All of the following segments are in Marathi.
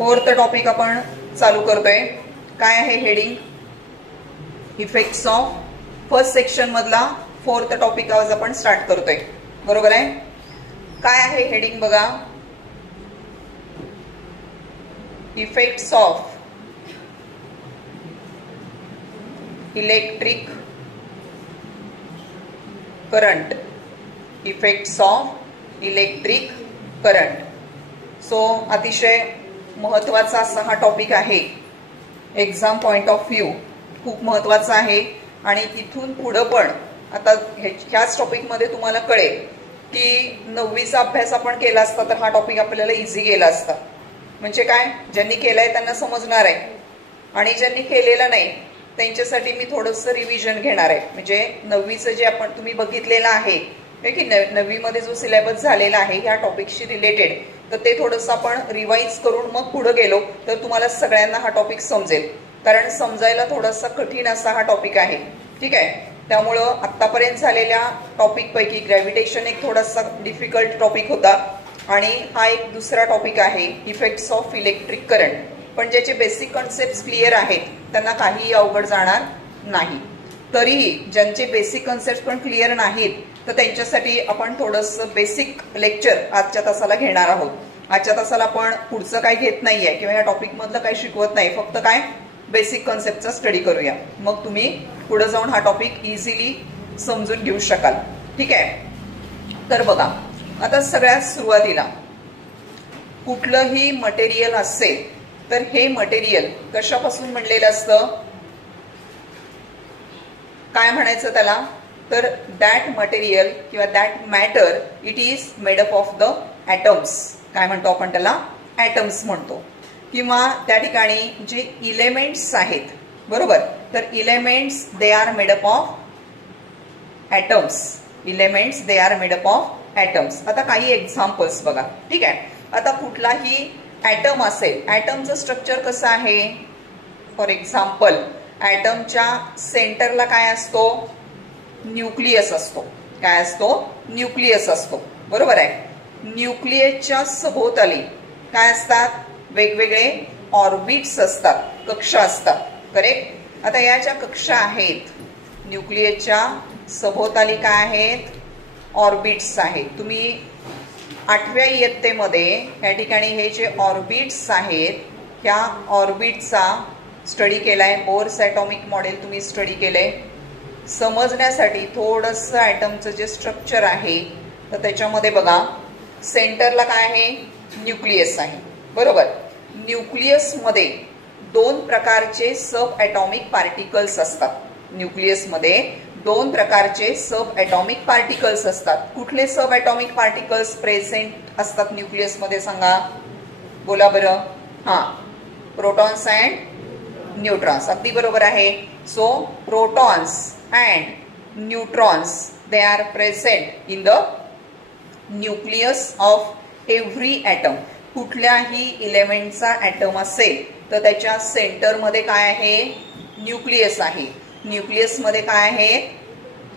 फोर्थ टॉपिक आपण चालू करतोय. काय आहे heading? Effects of. First section मधला फोर्थ टॉपिक आज आपण स्टार्ट करतोय. बरोबर आहे? काय आहे हेडिंग बघा. Effects of electric current. Effects of electric current. So अतिशय महत्वाचा असा हा टॉपिक आहे. एक्झाम पॉइंट ऑफ व्ह्यू खूप महत्वाचा आहे. आणि इथून पुढे पण आता ह्याच टॉपिक मध्ये तुम्हाला कळेल की 9वीचा अभ्यास आपण केला असता तर हा टॉपिक आपल्याला इझी गेला असता. म्हणजे काय, ज्यांनी केलाय त्यांना समजणार आहे आणि ज्यांनी केलेलं नाही त्यांच्यासाठी मी थोडंसं रिव्हिजन घेणार आहे. म्हणजे 9वीचं जे आपण तुम्ही बघितलेलं आहे की 9वीमध्ये जो सिलेबस झालेला आहे ह्या टॉपिकशी रिलेटेड, तर ते थोडंसं आपण रिवाइज करून मग पुढे गेलो तर तुम्हाला सगळ्यांना हा टॉपिक समजेल. कारण समजायला थोडासा कठीण असा हा टॉपिक आहे. ठीक आहे, त्यामुळं आतापर्यंत झालेल्या टॉपिक पैकी ग्रॅव्हिटेशन एक थोडासा डिफिकल्ट टॉपिक होता आणि हा एक दुसरा टॉपिक आहे इफेक्ट्स ऑफ इलेक्ट्रिक करंट. पण ज्याचे बेसिक कॉन्सेप्ट क्लिअर आहेत त्यांना काहीही अवघड जाणार नाही. तरीही ज्यांचे बेसिक कॉन्सेप्ट पण क्लिअर नाहीत तर त्यांच्यासाठी आपण थोडंसं बेसिक लेक्चर आजच्या तासाला घेणार आहोत. आजच्या तासाला आपण पुढचं काही घेत नाहीये किंवा या टॉपिक मधलं काही शिकवत नाही, फक्त काय बेसिक कॉन्सेप्टचा स्टडी करूया. मग तुम्ही पुढे जाऊन हा टॉपिक इझिली समजून घेऊ शकाल. ठीक आहे, तर बघा आता सगळ्यात सुरुवातीला कुठलंही मटेरियल असेल तर हे मटेरियल कशापासून बनलेलं असतं? काय म्हणायचं त्याला? तर दॅट मटेरियल किंवा that matter it is made up of the atoms. काय म्हणतो आपण त्याला? ॲटम्स म्हणतो. किंवा त्या ठिकाणी जे इलेमेंट्स आहेत, बरोबर, तर elements they are made up of atoms. Elements they are made up of atoms. आता काही एक्झाम्पल्स बघा. ठीक आहे, आता कुठलाही ॲटम असेल, ॲटमचं स्ट्रक्चर कसं आहे? फॉर एक्झाम्पल ॲटमच्या सेंटरला काय असतो? न्यूक्लियस असतो. काय असतो? न्यूक्लियस असतो. बरोबर आहे. न्यूक्लियसच्या सभोवताली काय असतात? वेगवेगळे ऑर्बिट्स असतात, कक्षा असतात. करेक्ट. आता या ज्या कक्षा आहेत न्यूक्लियसच्या सभोवताली काय आहेत? ऑर्बिट्स आहेत. तुम्ही 8व्या इयत्तेमध्ये या ठिकाणी हे जे ऑर्बिट्स आहेत ह्या ऑर्बिटचा स्टडी केलाय. बोर्स ॲटॉमिक मॉडेल तुम्ही स्टडी केलंय. समजण्यासाठी थोडंसं ॲटमचं जे स्ट्रक्चर आहे तर त्याच्यामध्ये बघा सेंटरला काय आहे? न्यूक्लियस आहे. बरोबर. न्यूक्लियसमध्ये 2 प्रकारचे सब ॲटॉमिक पार्टिकल्स असतात. न्यूक्लियसमध्ये 2 प्रकारचे सब ॲटॉमिक पार्टिकल्स असतात. कुठले सब ॲटॉमिक पार्टिकल्स प्रेझेंट असतात न्यूक्लियसमध्ये सांगा? बोला बरं. हां, प्रोटॉन्स अँड न्यूट्रॉन्स. अगदी बरोबर आहे. So protons and neutrons they are present in the nucleus of every atom. कुठल्याही इलेमेंटचा ॲटम असेल तर त्याच्या सेंटरमध्ये काय आहे? न्यूक्लियस आहे. न्यूक्लियसमध्ये काय आहे?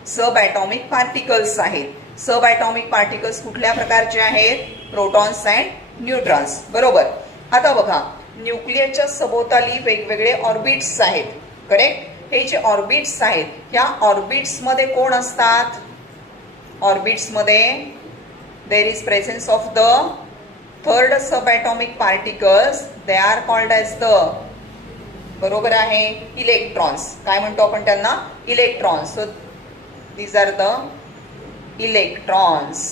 सब ॲटॉमिक पार्टिकल्स आहेत. सब ॲटॉमिक पार्टिकल्स कुठल्या प्रकारचे आहेत? Protons and neutrons. बरोबर. आता बघा न्यूक्लियसच्या सभोवताली वेगवेगळे ऑर्बिट्स आहेत. करेक्ट. हे जे ऑर्बिट्स आहेत ह्या ऑर्बिट्समध्ये कोण असतात? ऑर्बिट्समध्ये there is presence of the third sub atomic particles. They are called as the, बरोबर आहे, इलेक्ट्रॉन्स. काय म्हणतो आपण त्यांना? Electrons. So these are the electrons.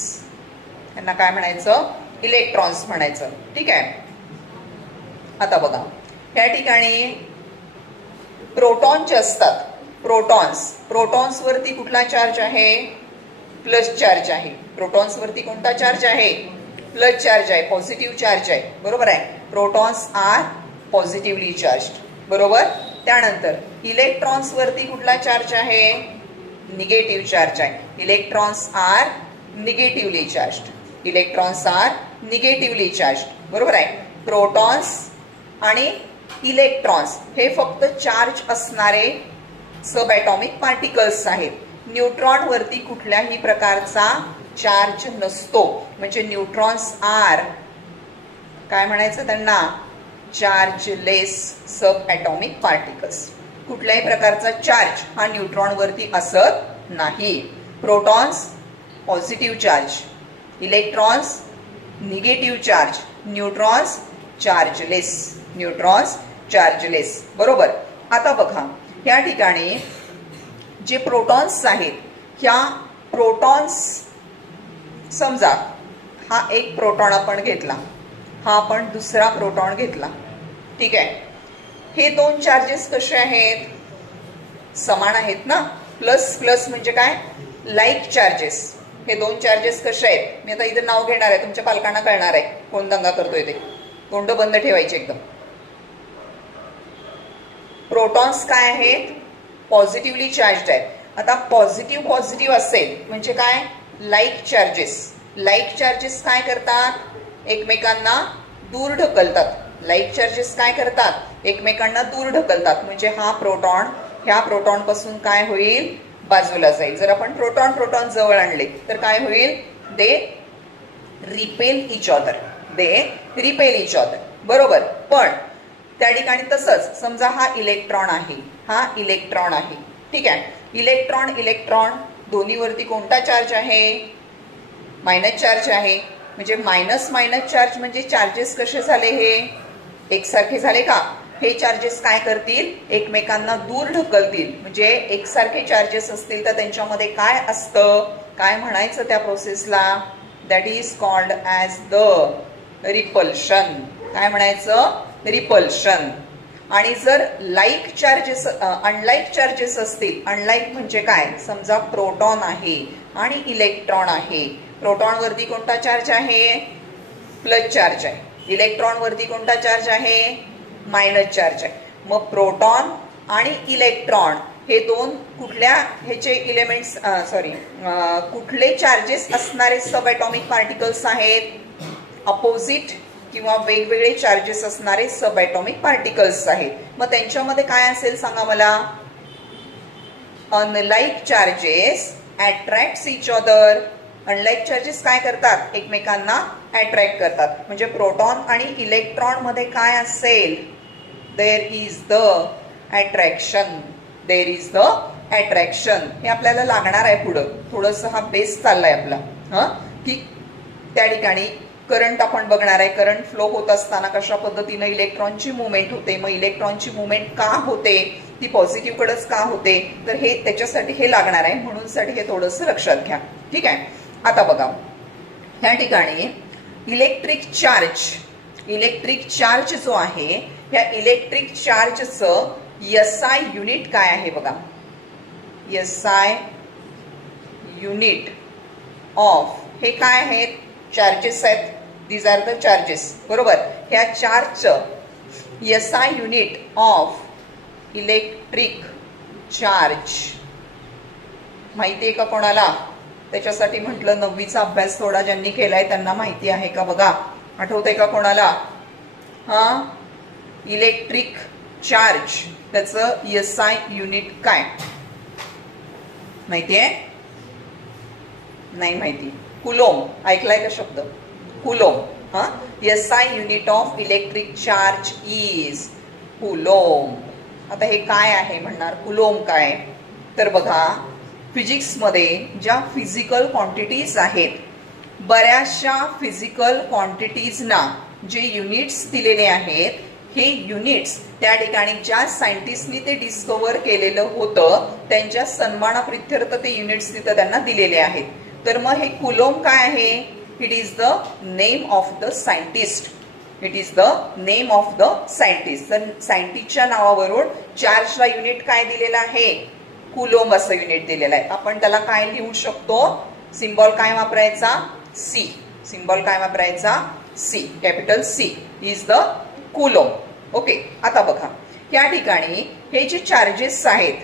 त्यांना काय म्हणायचं? इलेक्ट्रॉन्स म्हणायचं. ठीक आहे. आता बघा या ठिकाणी प्रोटॉनचे असतात. प्रोटॉन्स. प्रोटॉन्स वरती कुठला चार्ज आहे? प्लस चार्ज आहे. प्रोटॉन्स वरती कोणता चार्ज आहे? प्लस चार्ज आहे, पॉझिटिव्ह चार्ज आहे. बरोबर आहे. Protons are positively charge. बरोबर. त्यानंतर इलेक्ट्रॉन्स वरती कुठला चार्ज आहे? निगेटिव्ह चार्ज आहे. Electrons are negatively charge. Electrons are negatively charge. बरोबर आहे. प्रोटॉन्स आणि इलेक्ट्रॉन्स हे फक्त चार्ज असणारे सब ॲटॉमिक पार्टिकल्स आहेत. न्यूट्रॉन वरती कुठल्याही प्रकारचा चार्ज नसतो. म्हणजे न्यूट्रॉन्स आर काय म्हणायचं त्यांना? चार्जलेस सब ॲटॉमिक पार्टिकल्स. कुठल्याही प्रकारचा चार्ज हा न्यूट्रॉन वरती असत नाही. Protons positive charge, electrons negative charge, neutrons chargeless, neutrons chargeless. बरोबर. आता बघा या ठिकाणी जे प्रोटॉन्स आहेत, ह्या प्रोटॉन्स, समजा हा एक प्रोटॉन आपण घेतला, हा आपण दुसरा प्रोटॉन घेतला, ठीक आहे. हे दोन चार्जेस कसे आहेत? समान आहेत ना. प्लस प्लस म्हणजे काय? Like charges. हे दोन चार्जेस कसे आहेत? मी आता इथं नाव घेणार आहे, तुमच्या पालकांना कळणार आहे कोण दंगा करतोय ते. तोंड बंद ठेवायचे एकदम. प्रोटॉन्स काय आहेत? पॉझिटिव्हली चार्ज आहेत. आता पॉझिटिव्ह पॉझिटिव्ह असेल म्हणजे काय? Like charges. लाईक चार्जेस काय करतात? एकमेकांना दूर ढकलतात. लाईक चार्जेस काय करतात? एकमेकांना दूर ढकलतात. म्हणजे हा प्रोटॉन ह्या प्रोटॉन पासून काय होईल? बाजूला जाईल. जर आपण प्रोटॉन प्रोटॉन जवळ आणले तर काय होईल? They repel each other. They repel each other. बरोबर. पण त्या ठिकाणी तसंच समजा हा इलेक्ट्रॉन आहे, हा इलेक्ट्रॉन आहे, ठीक आहे. इलेक्ट्रॉन इलेक्ट्रॉन दोन्हीवरती कोणता चार्ज आहे? मायनस चार्ज आहे. म्हणजे मायनस मायनस चार्ज म्हणजे चार्जेस कसे झाले? हे एकसारखे झाले का? हे चार्जेस काय करतील? एकमेकांना दूर ढकलतील. म्हणजे एकसारखे चार्जेस असतील तर त्यांच्यामध्ये काय असतं? काय म्हणायचं त्या प्रोसेसला? That is called as the repulsion. काय म्हणायचं? रिपल्शन. आणि जर लाईक चार्जेस, अनलाईक चार्जेस असतील, अनलाईक म्हणजे काय? समजा प्रोटॉन आहे आणि इलेक्ट्रॉन आहे. प्रोटॉन वरती कोणता चार्ज आहे? प्लस चार्ज आहे. इलेक्ट्रॉन वरती कोणता चार्ज आहे? मायनस चार्ज आहे. मग प्रोटॉन आणि इलेक्ट्रॉन हे दोन कुठल्या ह्याचे इलेमेंट्स, कुठले चार्जेस असणारे सब ॲटॉमिक पार्टिकल्स आहेत? अपोजिट किंवा वेगवेगळे चार्जेस असणारे सब ॲटॉमिक पार्टिकल्स आहेत. मग त्यांच्यामध्ये काय असेल सांगा मला? Unlike charges attract each other. Unlike charges काय करतात? एकमेकांना अट्रॅक्ट करतात. म्हणजे प्रोटॉन आणि इलेक्ट्रॉन मध्ये काय असेल? There is the attraction. There is the attraction. हे आपल्याला लागणार आहे पुढं. थोडंसं हा बेस चाललाय आपला, की त्या ठिकाणी करंट आपण बघणार आहे. करंट फ्लो होत असताना कशा पद्धतीने इलेक्ट्रॉनची मुवमेंट होते, मग इलेक्ट्रॉनची मुवमेंट का होते, ती पॉझिटिव्ह कडेच का होते, तर हे त्याच्यासाठी हे लागणार आहे. म्हणून साठी हे थोडंसं लक्षात घ्या, ठीक आहे. आता बघा ह्या ठिकाणी इलेक्ट्रिक चार्ज जो आहे, या इलेक्ट्रिक चार्जचं एसआय युनिट काय आहे बघा? एसआय युनिट ऑफ, हे काय आहेत? चार्जेस आहेत. These are the charges. बरोबर. ह्या चार्जचं SI unit of electric charge माहिती आहे का कोणाला? त्याच्यासाठी म्हटलं 9वीचा अभ्यास थोडा ज्यांनी केलाय त्यांना माहिती आहे का बघा? आठवतंय का कोणाला? हा, इलेक्ट्रिक चार्ज त्याचं एसआय युनिट काय माहिती आहे? नाही माहिती. कुलोम. ऐकलाय का शब्द? कुलोम. हा, SI unit of electric charge is coulomb. आता हे काय आहे म्हणणार? कुलोम काय? तर बघा फिजिक्समध्ये ज्या फिजिकल क्वांटिटीज आहेत, बऱ्याचशा फिजिकल क्वांटिटीजना जे युनिट्स दिलेले आहेत, हे युनिट्स त्या ठिकाणी ज्या सायंटिस्टनी ते डिस्कवर केलेलं होतं त्यांच्या सन्मानाप्रित्यर्थ ते युनिट्स तिथं त्यांना दिलेले आहेत. तर मग हे कुलोम काय आहे? It is the name of the scientist. It is the name of the scientist. तर सायंटिस्टच्या नावावरून चार्जला युनिट काय दिलेलं आहे? कुलोम असं युनिट दिलेलं आहे. आपण त्याला काय लिहू शकतो? सिम्बॉल काय वापरायचा? सी. सिम्बॉल काय वापरायचा? C. Capital C is the coulomb. Okay. आता बघा या ठिकाणी हे जे चार्जेस आहेत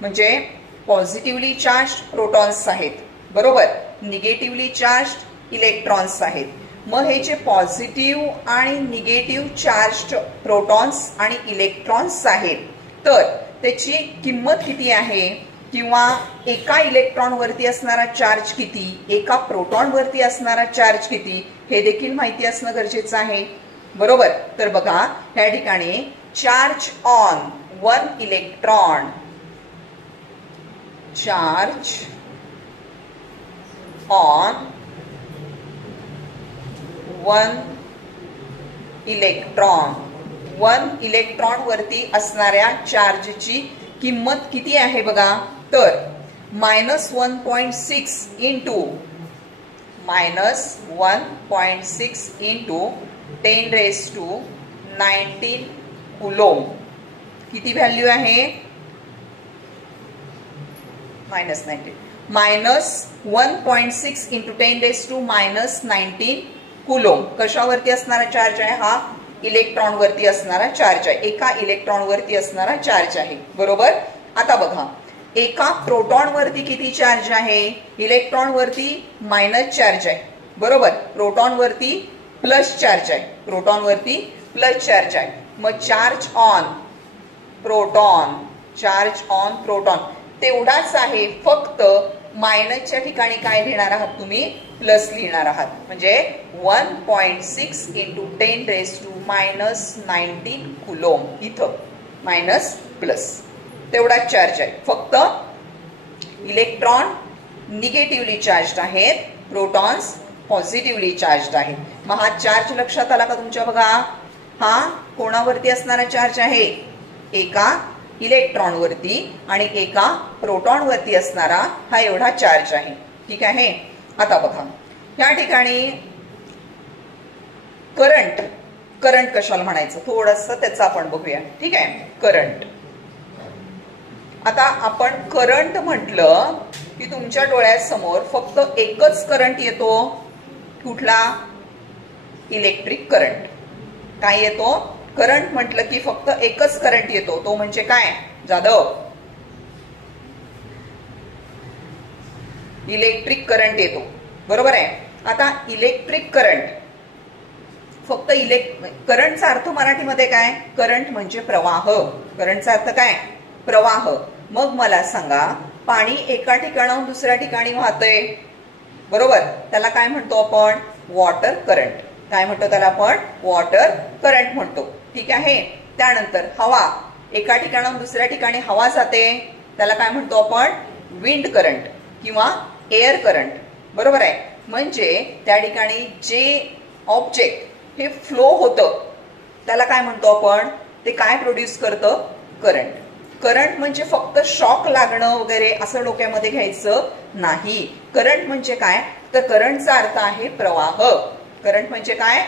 म्हणजे पॉझिटिव्हली चार्ज प्रोटॉन्स आहेत, बरोबर, निगेटिव्हली चार्ज इलेक्ट्रॉन्स आहेत. मग हे जे पॉझिटिव्ह आणि निगेटिव्ह चार्ज प्रोटॉन्स आणि इलेक्ट्रॉन्स आहेत, तर त्याची किंमत किती आहे किंवा एका इलेक्ट्रॉन वरती असणारा चार्ज किती, एका प्रोटॉन वरती असणारा चार्ज किती, हे देखील माहिती असणं गरजेचं आहे. बरोबर. तर बघा या ठिकाणी charge on 1 electron, charge on 1 electron, 1 electron वरती असणाऱ्या चार्जची किंमत किती आहे बघा. तर -1.6 इंटू -1.6 इंटू 10⁻19 कुलोम किती व्हॅल्यू आहे. -1.6 इंटू 10⁻19 कुलोम कशावरती असणारा चार्ज आहे. हा इलेक्ट्रॉन वरती असणारा चार्ज आहे. एका इलेक्ट्रॉन वरती असणारा चार्ज आहे. बरोबर. आता बघा एका प्रोटॉन वरती किती चार्ज आहे. इलेक्ट्रॉन वरती मायनस चार्ज आहे. बरोबर. प्रोटॉन वरती प्लस चार्ज आहे. प्रोटॉन वरती प्लस चार्ज आहे. मग charge on proton, charge on proton तेवढाच आहे. फक्त मायनसच्या ठिकाणी काय लिहिणार आहात तुम्ही. प्लस लिहिणार आहात. म्हणजे 1.6 इंटू 10⁻19 कुलोम इथं मायनस प्लस तेवढाच चार्ज आहे. फक्त इलेक्ट्रॉन निगेटिव्हली चार्ज आहेत, प्रोटॉन्स पॉझिटिव्हली चार्ज आहेत. मग हा चार्ज लक्षात आला का तुमच्या. बघा हा कोणावरती असणारा चार्ज आहे. एका इलेक्ट्रॉन वरती आणि एका प्रोटॉन वरती असणारा हा एवढा चार्ज आहे. ठीक आहे. आता बघा या ठिकाणी करंट, करंट कशाला म्हणायचं थोडस त्याचं आपण बघूया. ठीक आहे. करंट. आता आपण करंट म्हटलं की तुमच्या डोळ्यासमोर फक्त एकच करंट येतो. कुठला. Electric current. काय येतो. करंट म्हटलं की फक्त एकच करंट येतो. तो म्हणजे काय जाधव. इलेक्ट्रिक करंट येतो. बरोबर आहे. आता इलेक्ट्रिक करंट फक्त करंटचा अर्थ मराठीमध्ये काय. करंट म्हणजे प्रवाह. करंटचा अर्थ काय प्रवाह. मग मला सांगा पाणी एका ठिकाणाहून दुसऱ्या ठिकाणी वाहतंय. बरोबर. त्याला काय म्हणतो आपण. Water current. काय म्हणतो त्याला आपण. वॉटर करंट म्हणतो. ठीक आहे. त्यानंतर हवा एका ठिकाणाहून दुसऱ्या ठिकाणी हवा जाते त्याला काय म्हणतो आपण. विंड करंट किंवा एअर करंट. बरोबर आहे. म्हणजे त्या ठिकाणी जे ऑब्जेक्ट हे फ्लो होतं त्याला काय म्हणतो आपण. ते काय प्रोड्यूस करतं. करंट. करंट म्हणजे फक्त शॉक लागणं वगैरे असं डोक्यामध्ये घ्यायचं नाही. करंट म्हणजे काय तर करंटचा अर्थ आहे प्रवाह. करंट म्हणजे काय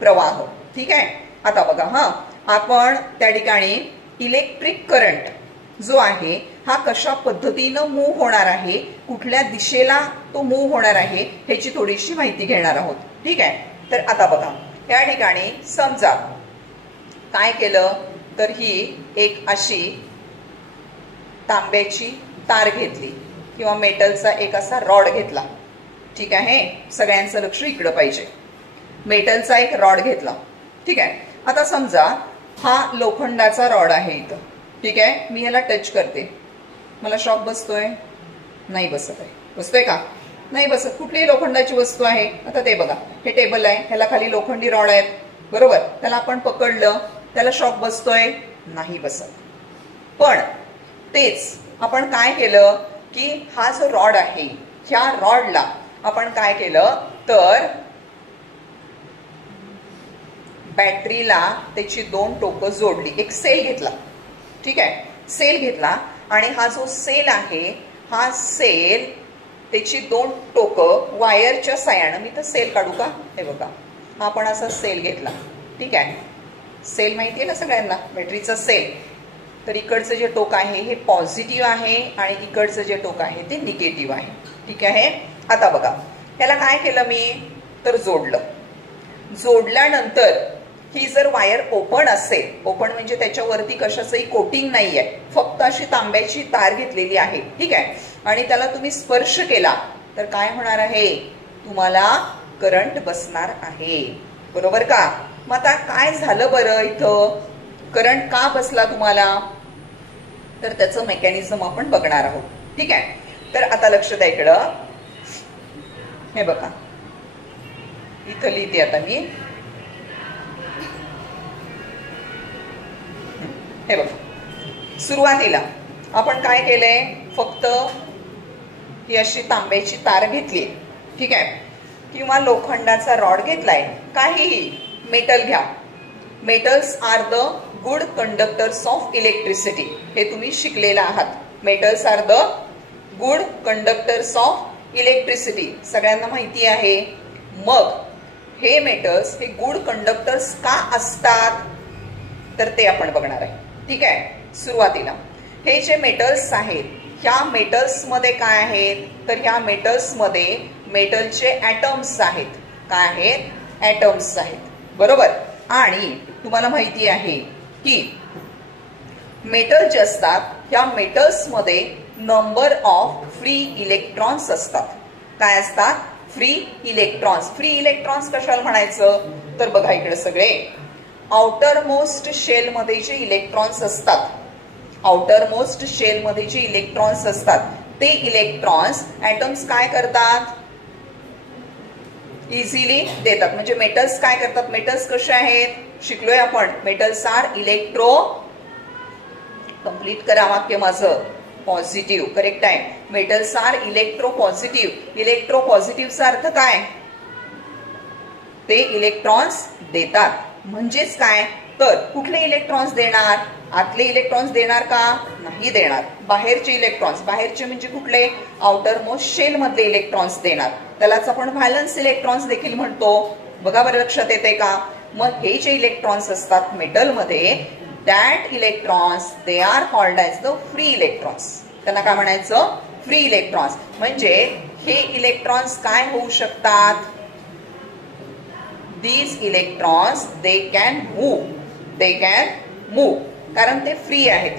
प्रवाह. ठीक आहे. आता बघा आपण त्या ठिकाणी इलेक्ट्रिक करंट जो आहे हा कशा पद्धतीनं मूव्ह होणार आहे, कुठल्या दिशेला तो मूव्ह होणार आहे ह्याची थोडीशी माहिती घेणार आहोत. ठीक आहे. तर आता बघा या ठिकाणी समजा काय केलं तर ही एक अशी तांब्याची तार घेतली किंवा मेटलचा एक असा रॉड घेतला. ठीक आहे. सगळ्यांचं लक्ष इकडं पाहिजे. मेटलचा एक रॉड घेतला. ठीक आहे. आता समजा हा लोखंडाचा रॉड आहे इथं. ठीक आहे. मी ह्याला टच करते. मला शॉक बसतोय नाही बसत आहे. बसतोय का नाही बसत. कुठलीही लोखंडाची वस्तू आहे. आता ते बघा हे टेबल आहे ह्याला खाली लोखंडी रॉड आहेत. बरोबर. त्याला आपण पकडलं त्याला शॉक बसतोय नाही बसत. पण तेच आपण काय केलं की हा जो रॉड आहे ह्या रॉडला आपण काय केलं तर बॅटरीला त्याची 2 टोकं जोडली. एक सेल घेतला. ठीक आहे. सेल घेतला आणि हा जो सेल आहे हा सेल त्याची 2 टोकं वायरच्या साह्यानं. मी तर सेल काढू का. हे बघा हा आपण असा सेल घेतला. ठीक आहे. सेल माहिती आहे ना सगळ्यांना बॅटरीचा सेल. तर इकडचं जे टोक आहे हे पॉझिटिव्ह आहे आणि इकडचं जे टोक आहे ते निगेटिव्ह आहे. ठीक आहे. आता बघा याला काय केलं मी तर जोडलं. जोडल्यानंतर ही जर वायर ओपन असेल, ओपन म्हणजे त्याच्यावरती कशाचंही कोटिंग नाहीये, फक्त अशी तांब्याची तार घेतलेली आहे. ठीक आहे. आणि त्याला तुम्ही स्पर्श केला तर काय होणार आहे तुम्हाला करंट बसणार आहे. बरोबर का. मग आता काय झालं बरं इथं करंट का बसला तुम्हाला तर त्याचं मेकॅनिझम आपण बघणार आहोत. ठीक आहे. तर आता लक्ष द्या इकडं. हे बघा इथं लिहिते आता मी हे बघा, सुरुवातीला आपण काय केलंय, फक्त ही अशी तांब्याची तार घेतली, ठीक आहे, किंवा लोखंडाचा रॉड घेतलाय, काहीही मेटल घ्या. Metals are the good conductors of electricity. हे तुम्ही शिकलेला आहात. Metals are the good conductors of electricity सगळ्यांना माहिती आहे. मग हे मेटल्स हे गुड कंडक्टर्स का असतात तर ते आपण बघणार आहे. ठीक आहे, सुरुवातीला हे जे मेटल्स आहेत, ह्या मेटल्स मध्ये काय आहेत तर ह्या मेटल्स मध्ये मेटलचे ॲटम्स आहेत. काय आहेत? ॲटम्स आहेत, बरोबर. आणि तुम्हाला माहिती आहे की मेटल जे असतात ह्या मेटल्स मध्ये नंबर ऑफ फ्री इलेक्ट्रॉन्स असतात. काय असतात? Free electrons. फ्री इलेक्ट्रॉन्स कशाला म्हणायचं तर बघा इकडे सगळे आउटर मोस्ट शेल मध्ये जे इलेक्ट्रॉन्स असतात, आउटर मोस्ट शेल मध्ये जे इलेक्ट्रॉन्स असतात ते इलेक्ट्रॉन्स ॲटम्स काय करतात? इझिली देतात. म्हणजे मेटल्स काय करतात? मेटल्स कसे आहेत शिकलोय आपण. मेटल्स आर इलेक्ट्रो, कंप्लीट करा वाक्य माझं, पॉझिटिव्ह. करेक्ट आहे. Metals are electropositive. इलेक्ट्रो पॉझिटिव्हचा अर्थ काय? ते इलेक्ट्रॉन्स देतात. म्हणजेच काय तर कुठले इलेक्ट्रॉन्स देणार? आतले इलेक्ट्रॉन्स देणार का? नाही देणार. बाहेरचे इलेक्ट्रॉन्स, बाहेरचे म्हणजे कुठले? आउटर मोस्ट शेल मधले इलेक्ट्रॉन्स देणार. त्यालाच आपण व्हॅलन्स इलेक्ट्रॉन्स देखील म्हणतो. बघा बरं, लक्षात येते का? मग हे जे इलेक्ट्रॉन्स असतात मेटलमध्ये, that electrons they are called as the free electrons. त्यांना काय म्हणायचं? Free electrons. म्हणजे हे इलेक्ट्रॉन्स काय होऊ शकतात? These electrons they can move. They can move कारण ते फ्री आहेत.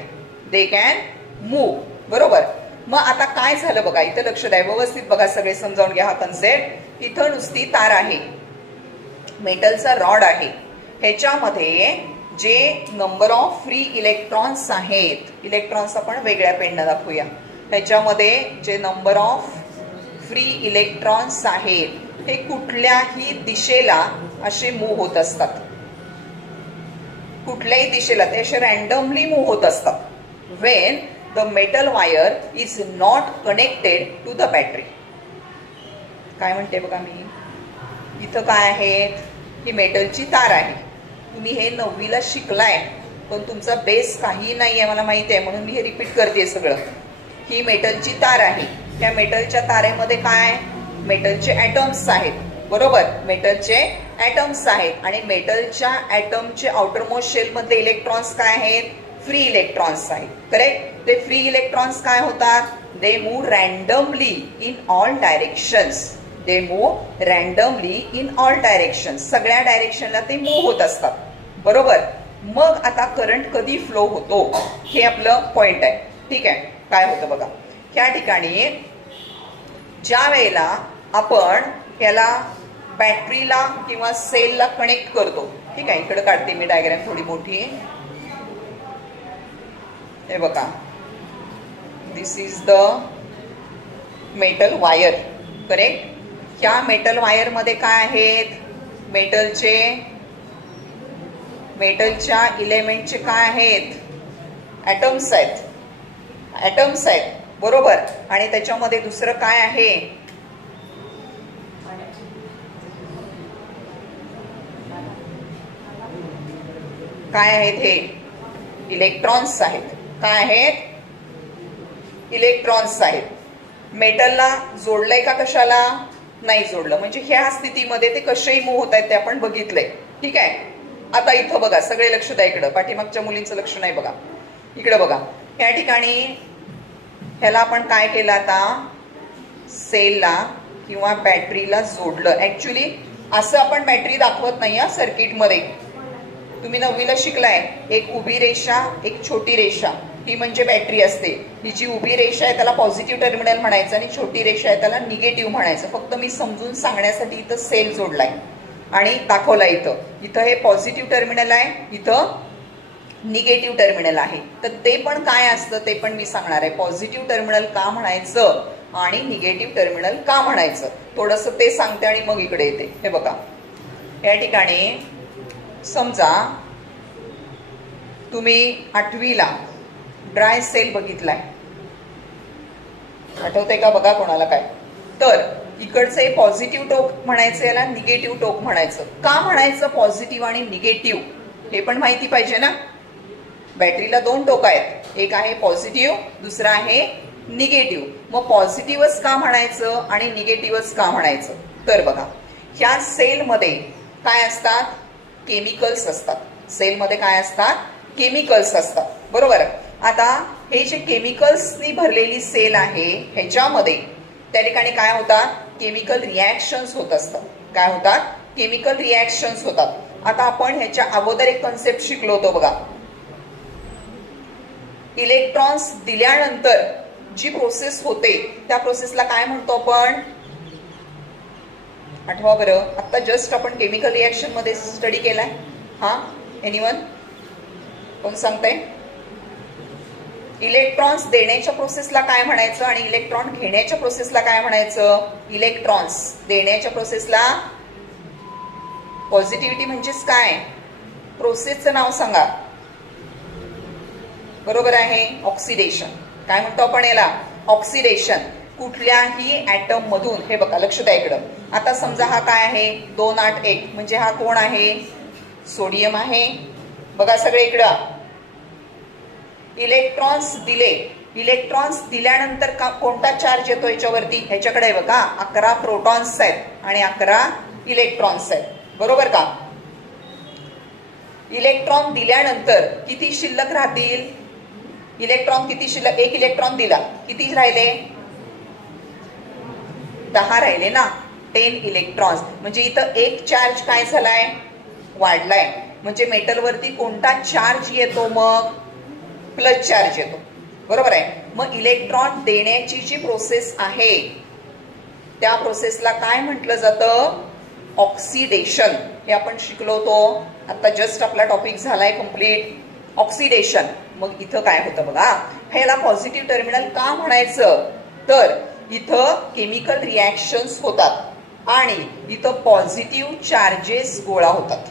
दे कॅन मूव्ह, बरोबर. मग आता काय झालं बघा, इथं लक्ष द्या, व्यवस्थित बघा, सगळे समजावून घ्या हा कन्सेप्ट. इथं नुसती तार आहे, मेटलचा रॉड आहे, ह्याच्यामध्ये जे नंबर ऑफ फ्री इलेक्ट्रॉन्स आहेत, इलेक्ट्रॉन्स आपण वेगळ्या पेनने दाखवूया, ह्याच्यामध्ये जे नंबर ऑफ फ्री इलेक्ट्रॉन्स आहेत हे कुठल्याही दिशेला असे मूव्ह होत असतात. कुठल्याही दिशेला ते असे रॅन्डमली मूव्ह होत असतात. When the metal wire is not connected to the battery. काय म्हणते बघा मी, इथं काय आहे? ही मेटलची तार आहे. तुम्ही हे 9वीला शिकलाय, पण तुमचा बेस काही नाही आहे मला माहिती आहे, म्हणून मी हे रिपीट करते सगळं. ही मेटलची तार आहे. त्या मेटलच्या तारेमध्ये काय? मेटलचे ॲटम्स आहेत, बरोबर. मेटलचे ॲटम्स आहेत आणि मेटलच्या ॲटमचे आउटरमोस्ट शेल मधले इलेक्ट्रॉन्स काय आहेत? फ्री इलेक्ट्रॉन्स आहेत. करेक्ट. ते फ्री इलेक्ट्रॉन्स काय होतात? They move randomly in all directions. They move randomly in all directions. सगळ्या डायरेक्शनला ते मूव्ह होत असतात, बरोबर. मग आता करंट कधी फ्लो होतो हे आपलं पॉइंट आहे. ठीक आहे. काय होतं बघा, ह्या ठिकाणी ज्या वेळेला आपण याला बॅटरीला किंवा सेलला कनेक्ट करतो, ठीक आहे, इकडे काढते मी डायग्राम थोडी मोठी. हे बघा, this is the metal wire, correct. ह्या मेटल वायर मध्ये काय आहेत? मेटलच्या इलेमेंटचे काय आहेत? ॲटम्स आहेत. ॲटम्स आहेत, बरोबर. आणि त्याच्यामध्ये दुसरं काय आहे? काय आहेत? हे इलेक्ट्रॉन्स आहेत. काय आहेत? इलेक्ट्रॉन्स आहेत. मेटलला जोडलंय का कशाला? नाही जोडलं. म्हणजे ह्या स्थितीमध्ये ते कसेही मूव्ह होत आहेत ते आपण बघितलंय. ठीक आहे. आता इथं बघा, सगळे लक्ष द्या इकडं. पाठीमागच्या मुलींचं लक्ष नाही बघा, इकडे बघा. या ठिकाणी ह्याला आपण काय केलं? आता सेलला किंवा बॅटरीला जोडलं. ऍक्च्युली असं आपण बॅटरी दाखवत नाही या सर्किटमध्ये. तुम्ही 9वीला शिकलाय, एक उभी रेषा, एक छोटी रेषा, ही म्हणजे बॅटरी असते. ही जी उभी रेषा आहे त्याला पॉझिटिव्ह टर्मिनल म्हणायचं आणि छोटी रेषा आहे त्याला निगेटिव्ह म्हणायचं. फक्त मी समजून सांगण्यासाठी इथं सेल जोडलाय आणि दाखवलाय. इथं हे पॉझिटिव्ह टर्मिनल आहे, इथं निगेटिव्ह टर्मिनल आहे. तर ते पण काय असतं ते पण मी सांगणार आहे. पॉझिटिव्ह टर्मिनल का म्हणायचं आणि निगेटिव्ह टर्मिनल का म्हणायचं थोडंसं ते सांगते आणि मग इकडे येते. हे बघा, या ठिकाणी समजा तुम्ही 8वीला ड्राय सेल बघितलाय, आठवतंय का बघा कोणाला काय. तर इकडचे पॉझिटिव्ह टोक म्हणायचं, याला निगेटिव्ह टोक म्हणायचं. का म्हणायचं पॉझिटिव्ह आणि निगेटिव्ह हे पण माहिती पाहिजे ना. बॅटरीला 2 टोक आहेत, एक आहे पॉझिटिव्ह, दुसरा आहे निगेटिव्ह. मग पॉझिटिव्हच का म्हणायचं आणि निगेटिव्हच का म्हणायचं. तर बघा, ह्या सेलमध्ये काय असतात, केमिकल्स असतात. सेलमध्ये काय असतात, केमिकल्स असतात, बरोबर. आता हे जे केमिकल्सनी भरलेली सेल आहे ह्याच्यामध्ये त्या ठिकाणी काय होतात, केमिकल रिॲक्शन्स होत असतात. काय होतात, केमिकल रिॲक्शन्स होतात. आता आपण ह्याच्या अगोदर एक कन्सेप्ट शिकलो होतो बघा, इलेक्ट्रॉन्स दिल्यानंतर जी प्रोसेस होते त्या प्रोसेसला काय म्हणतो आपण, आठवा बरं. आता जस्ट आपण केमिकल रिॲक्शन मध्ये स्टडी केलाय. हा, एनीवन कोण सांगताय. इलेक्ट्रॉन्स देण्याच्या प्रोसेसला काय म्हणायचं आणि इलेक्ट्रॉन घेण्याच्या प्रोसेसला काय म्हणायचं. इलेक्ट्रॉन्स देण्याच्या प्रोसेसला पॉझिटिव्हिटी म्हणजेच काय, प्रोसेसचं नाव सांगा. बरोबर आहे, ऑक्सिडेशन. काय म्हणतो आपण याला, ऑक्सिडेशन. कुठल्याही ऍटम मधून, हे बघा लक्ष द्या इकडं. आता समजा हा काय आहे 281, म्हणजे हा कोण आहे, सोडियम आहे. बघा सगळे इकडं, इलेक्ट्रॉन्स दिले. इलेक्ट्रॉन्स दिल्यानंतर कोणता चार्ज येतो याच्यावरती, ह्याच्याकडे बघा 11 प्रोटॉन्स आहेत आणि 11 इलेक्ट्रॉन्स आहेत, बरोबर का. इलेक्ट्रॉन दिल्यानंतर किती शिल्लक राहतील, इलेक्ट्रॉन किती शिल्लक, एक इलेक्ट्रॉन दिला, किती राहिले, 10 राहिले ना, 10 इलेक्ट्रॉन्स. म्हणजे इथं एक चार्ज काय झालाय, वाढलाय. म्हणजे मेटलवरती कोणता चार्ज येतो, मग प्लस चार्ज येतो, बरोबर आहे. मग इलेक्ट्रॉन देण्याची जी प्रोसेस आहे त्या प्रोसेसला काय म्हटलं जातं, ऑक्सिडेशन. हे आपण शिकलो होतो, आता जस्ट आपला टॉपिक झालाय कम्प्लीट, ऑक्सिडेशन. मग इथं काय होतं बघा, ह्याला पॉझिटिव्ह टर्मिनल का म्हणायचं, तर इथं केमिकल रिॲक्शन्स होतात आणि इथं पॉझिटिव्ह चार्जेस गोळा होतात.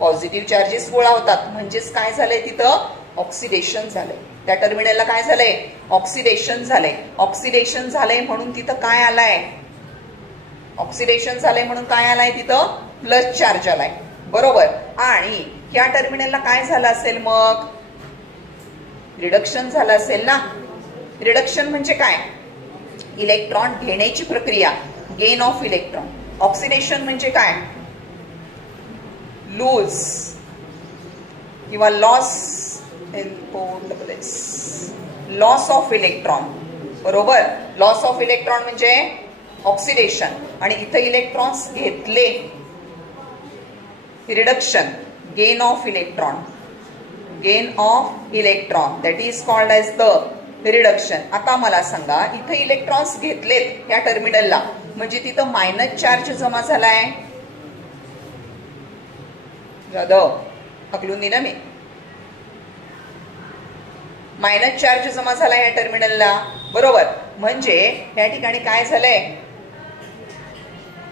पॉझिटिव्ह चार्जेस गोळा होतात म्हणजेच काय झालंय, तिथं ऑक्सिडेशन झालंय. त्या टर्मिनलला काय झालंय, ऑक्सिडेशन झालंय. ऑक्सिडेशन झालंय म्हणून तिथं काय आलाय, ऑक्सिडेशन झालंय म्हणून काय आलाय, तिथं प्लस चार्ज आलाय, बरोबर. आणि ह्या टर्मिनलला काय झालं असेल, मग रिडक्शन झालं असेल ना. रिडक्शन म्हणजे काय, इलेक्ट्रॉन घेण्याची प्रक्रिया, गेन ऑफ इलेक्ट्रॉन. ऑक्सिडेशन म्हणजे काय, लूज किंवा लॉस, लॉस ऑफ इलेक्ट्रॉन, बरोबर. लॉस ऑफ इलेक्ट्रॉन म्हणजे ऑक्सिडेशन. आणि इथं इलेक्ट्रॉन्स घेतले, reduction, gain of electron. Gain of electron that is called as the reduction. आता मला सांगा, इथं इलेक्ट्रॉन्स घेतलेत या टर्मिनलला, म्हणजे तिथं मायनस चार्ज जमा झालाय. जाधव हकलून दिला मी, मायनस चार्ज जमा झाला या टर्मिनलला, बरोबर. म्हणजे या ठिकाणी काय झालंय,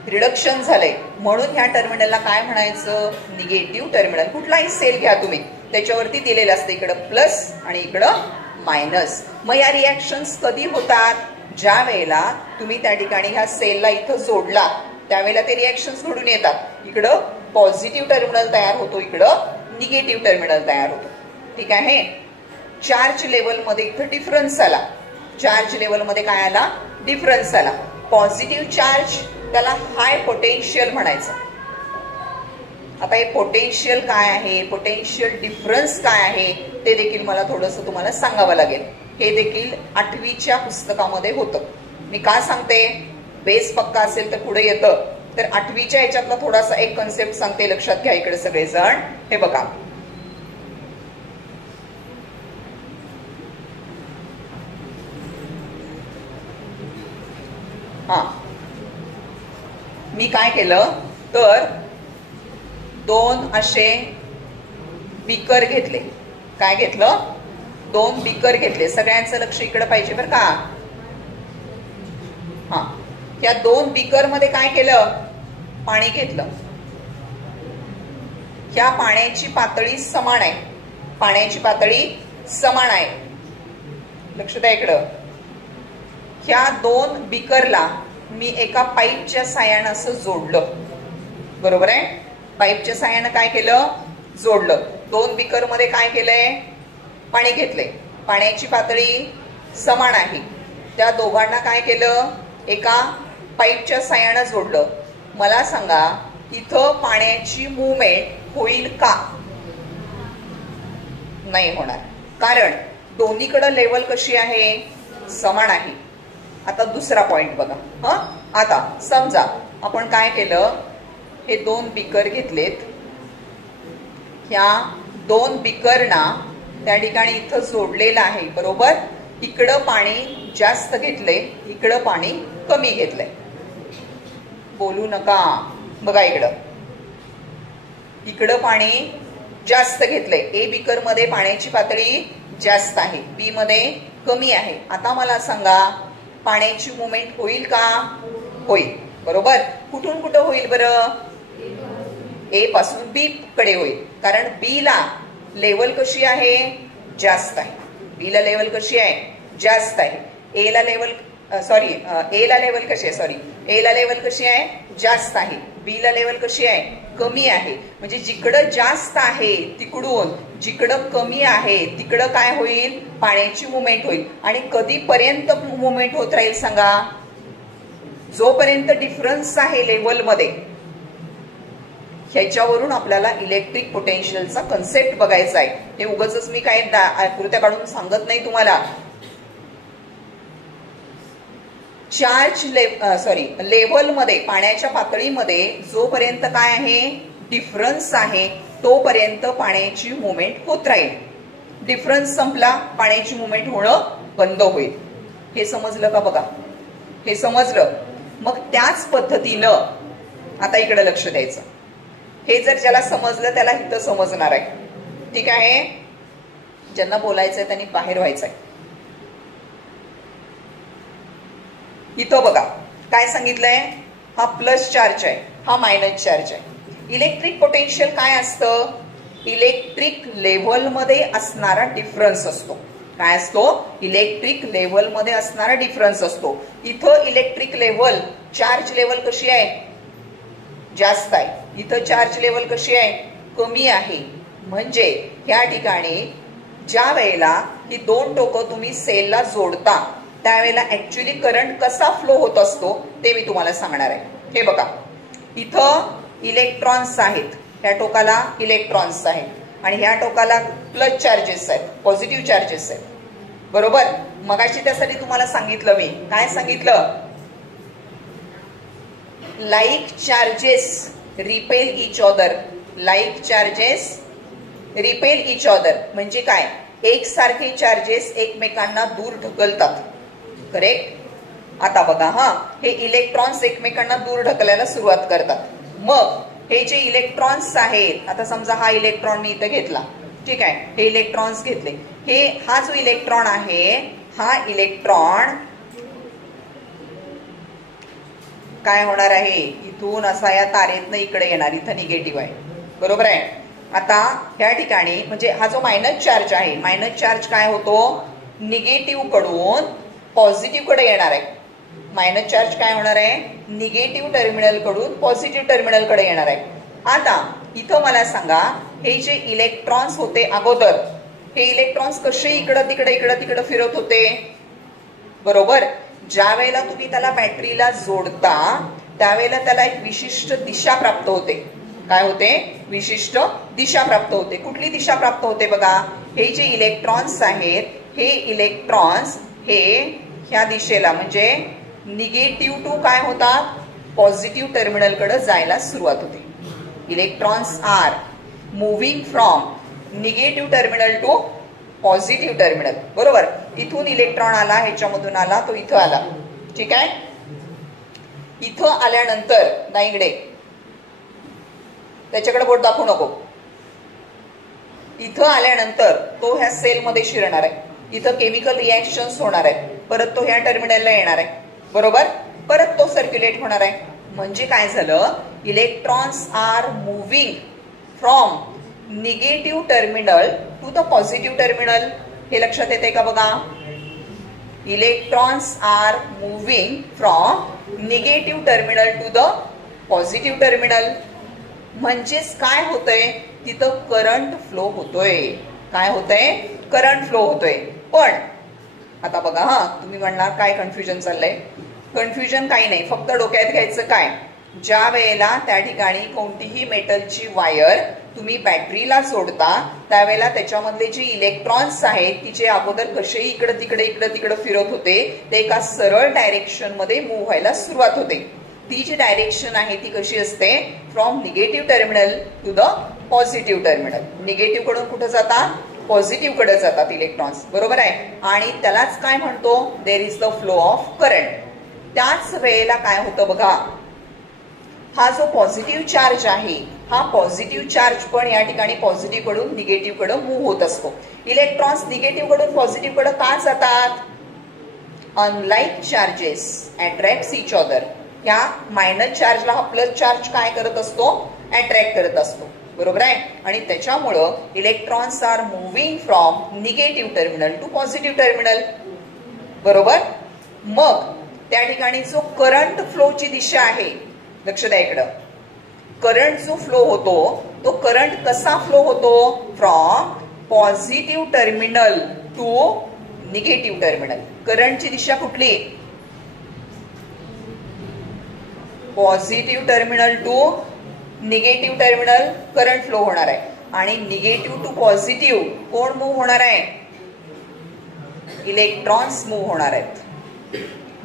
रिडक्शन झालंय. म्हणून ह्या टर्मिनलला काय म्हणायचं, निगेटिव्ह टर्मिनल. कुठलाही सेल घ्या तुम्ही, त्याच्यावरती दिलेलं असतं इकडं प्लस आणि इकडं मायनस. मग या रिॲक्शन्स कधी होतात, ज्या वेळेला तुम्ही त्या ठिकाणी ह्या सेलला इथं जोडला त्यावेळेला ते रिॲक्शन्स घडून येतात. इकडं पॉझिटिव्ह टर्मिनल तयार होतो, इकडं निगेटिव्ह टर्मिनल तयार होतो, ठीक आहे. चार्ज लेवलमध्ये इथं डिफरन्स आला, चार्ज लेवलमध्ये काय आला, डिफरन्स आला. पॉझिटिव्ह चार्ज त्याला हाय पोटेन्शियल म्हणायचं. आता हे पोटेन्शियल काय आहे, पोटेन्शियल डिफरन्स काय आहे ते देखील मला थोडंसं तुम्हाला सांगावं लागेल. हे देखील 8वीच्या पुस्तकामध्ये होतं. मी का सांगते, बेस पक्का असेल तर पुढे येतं. तर 8वीच्या याच्यातला थोडासा एक कन्सेप्ट सांगते, लक्षात घ्या इकडे सगळेजण. हे बघा, हा मी काय केलं तर 2 असे बीकर घेतले. काय घेतलं, 2 बीकर घेतले. सगळ्यांचं लक्ष इकडे पाहिजे बरं का. हा, या 2 बीकर मध्ये काय केलं, पाणी घेतलं. ह्या पाण्याची पातळी समान आहे. पाण्याची पातळी समान आहे. लक्ष द्या इकडं. ह्या दोन बिकरला मी एका पाईपच्या साह्यानं असं जोडलं. बरोबर आहे. पाईपच्या साह्यानं काय केलं? जोडलं. दोन बिकर मध्ये काय केलंय? पाणी घेतलंय. पाण्याची पातळी समान आहे. त्या दोघांना काय केलं? एका पाईपच्या साह्यानं जोडलं. मला सांगा इथं पाण्याची मूवमेंट होईल का? नाही होणार. कारण दोन्हीकडे लेवल कशी आहे? समान आहे. आता दुसरा पॉइंट बघा. आता समजा आपण काय केलं? हे दोन बिकर घेतलेत. ह्या दोन बिकरना त्या ठिकाणी इथं जोडलेलं आहे. बरोबर. इकडं पाणी जास्त घेतलंय, इकडं पाणी कमी घेतलंय. बोलू नका. बघा इकडं. इकडं पाणी जास्त घेतलंय. ए बिकर मध्ये पाण्याची पातळी जास्त आहे, बी मध्ये कमी आहे. आता मला सांगा पाण्याची मुवमेंट होईल का? होईल. बरोबर. कुठून कुठं होईल बरं? ए पासून बी कडे होईल. कारण बी ला लेवल कशी आहे? जास्त आहे. बी ला लेवल कशी आहे? जास्त आहे. ए ला लेवल ए ला लेवल कशी आहे? ए ला लेवल कशी आहे? जास्त आहे. बी ला लेवल कशी आहे? कमी आहे. म्हणजे जिकडं जास्त आहे तिकडून जिकडं कमी आहे तिकडं काय होईल? पाण्याची मुवमेंट होईल. आणि कधीपर्यंत मुवमेंट होत राहील सांगा? जोपर्यंत डिफरन्स आहे लेवल मध्ये. ह्याच्यावरून आपल्याला इलेक्ट्रिक पोटेन्शियलचा कन्सेप्ट बघायचा आहे. हे उगाच मी काय आकृत्या काढून सांगत नाही तुम्हाला. चार्ज लेवल मध्ये, पाण्याच्या पातळीमध्ये जोपर्यंत काय आहे? डिफरन्स आहे तोपर्यंत पाण्याची मुवमेंट होत राहील. डिफरन्स संपला, पाण्याची मुवमेंट होणं बंद होईल. हे समजलं का? बघा हे समजलं. मग त्याच पद्धतीनं आता इकडे लक्ष द्यायचं. हे जर ज्याला समजलं त्याला इथं समजणार आहे. ठीक आहे. ज्यांना बोलायचंय त्यांनी बाहेर व्हायचंय. इथं बघा काय सांगितलंय? हा प्लस चार्ज आहे, हा मायनस चार्ज आहे. इलेक्ट्रिक पोटेन्शियल काय असतं? इलेक्ट्रिक लेव्हल मध्ये असणारा डिफरन्स असतो. काय असतो? इलेक्ट्रिक लेव्हल मध्ये असणारा डिफरन्स असतो. इथं इलेक्ट्रिक लेव्हल, चार्ज लेव्हल कशी आहे? जास्त आहे. इथं चार्ज लेव्हल कशी आहे? कमी आहे. म्हणजे या ठिकाणी ज्या वेळेला ही दोन टोकं तुम्ही सेलला जोडता त्यावेळेला ऍक्च्युअली करंट कसा फ्लो होत असतो ते मी तुम्हाला सांगणार आहे. हे बघा इथं इलेक्ट्रॉन्स आहेत. ह्या टोकाला इलेक्ट्रॉन्स आहेत आणि ह्या टोकाला प्लस चार्जेस आहेत, पॉझिटिव्ह चार्जेस आहेत. बरोबर. मगाशी त्यासाठी तुम्हाला सांगितलं मी. काय सांगितलं? Like charges repel each other. Like charges repel each other म्हणजे काय? एकसारखे चार्जेस एकमेकांना दूर ढकलतात. करेक्ट. आता बघा हे इलेक्ट्रॉन्स एकमेकांना दूर ढकलायला सुरुवात करतात. मग हे जे इलेक्ट्रॉन्स आहेत, आता समजा हा इलेक्ट्रॉन मी इथं घेतला. ठीक आहे. हे इलेक्ट्रॉन्स घेतले. हा जो इलेक्ट्रॉन आहे हा इलेक्ट्रॉन काय होणार आहे? इथून असा या तारेतनं इकडे येणार. इथं निगेटिव्ह आहे. बरोबर आहे. आता ह्या ठिकाणी म्हणजे हा जो मायनस चार्ज आहे, मायनस चार्ज काय होतो? निगेटिव्ह कडून पॉझिटिव्ह कडे येणार आहे. मायनस चार्ज काय होणार आहे? निगेटिव्ह टर्मिनल कडून पॉझिटिव्ह टर्मिनल कडे येणार आहे. आता इथं मला सांगा हे जे इलेक्ट्रॉन्स होते अगोदर, हे इलेक्ट्रॉन्स कसे इकडं तिकडं फिरत होते? बरोबर. ज्या वेळेला तुम्ही त्याला बॅटरीला जोडता त्यावेळेला त्याला एक विशिष्ट दिशा प्राप्त होते. काय होते? विशिष्ट दिशा प्राप्त होते. कुठली दिशा प्राप्त होते? बघा हे जे इलेक्ट्रॉन्स आहेत हे इलेक्ट्रॉन्स हे ह्या दिशेला म्हणजे निगेटिव्ह टू काय होतात? पॉझिटिव्ह टर्मिनल कडे जायला सुरुवात होते. Electrons are moving from negative terminal to positive terminal. बरोबर. इथून इलेक्ट्रॉन आला, ह्याच्यामधून आला, तो इथं आला. ठीक आहे. इथं आल्यानंतर नाही इकडे त्याच्याकडे बोट दाखवू नको. इथं आल्यानंतर तो ह्या सेलमध्ये शिरणार आहे. इथं केमिकल रिॲक्शन्स होणार आहे. परत तो ह्या टर्मिनलला येणार आहे. बरोबर. परत तो सर्क्युलेट होणार आहे. म्हणजे काय झालं? Electrons are moving from negative terminal to the positive terminal. हे लक्षात येते का बघा. Electrons are moving from negative terminal to the positive terminal. म्हणजेच काय होतंय, तिथं करंट फ्लो होतोय. काय होतंय, करंट फ्लो होतोय. पण आता बघा हा, तुम्ही म्हणणार काय कन्फ्युजन चाललंय. कन्फ्युजन काही नाही, फक्त डोक्यात घ्यायचं काय, ज्या वेळेला त्या ठिकाणी कोणतीही मेटलची वायर तुम्ही बॅटरीला जोडता त्यावेळेला त्याच्यामधले जे इलेक्ट्रॉन्स आहेत तिचे अगोदर कसेही इकडे तिकडे फिरत होते ते एका सरळ डायरेक्शन मध्ये मूव्ह व्हायला सुरुवात होते. ती जी डायरेक्शन आहे ती कशी असते, from negative terminal to the positive terminal. Negative कडून कुठे जातात, पॉझिटिव्ह कडे जातात इलेक्ट्रॉन्स. बरोबर आहे. आणि त्यालाच काय म्हणतो, there is the flow of current. त्याच वेळेला काय होतं बघा, हा जो पॉझिटिव्ह चार्ज आहे हा पॉझिटिव्ह चार्ज पण या ठिकाणी पॉझिटिव्ह कडून निगेटिव्ह कडे मूव्ह होत असतो. इलेक्ट्रॉन्स निगेटिव्ह कडून पॉझिटिव्ह कडे का जातात, unlike charges attract each other. या मायनस चार्जला हा प्लस चार्ज काय करत असतो, अट्रॅक्ट करत असतो. बरोबर आहे. आणि त्याच्यामुळं electrons are moving from negative terminal to positive terminal. बरोबर. मग त्या ठिकाणी जो करंट फ्लोची दिशा आहे, लक्ष द्या इकडं, करंट जो फ्लो होतो तो करंट कसा फ्लो होतो, from positive terminal to negative terminal. करंटची दिशा कुठली, positive terminal to negative terminal current flow होणार आहे. आणि निगेटिव्ह टू पॉझिटिव्ह कोण मूव्ह होणार आहे, इलेक्ट्रॉन्स मूव्ह होणार आहेत.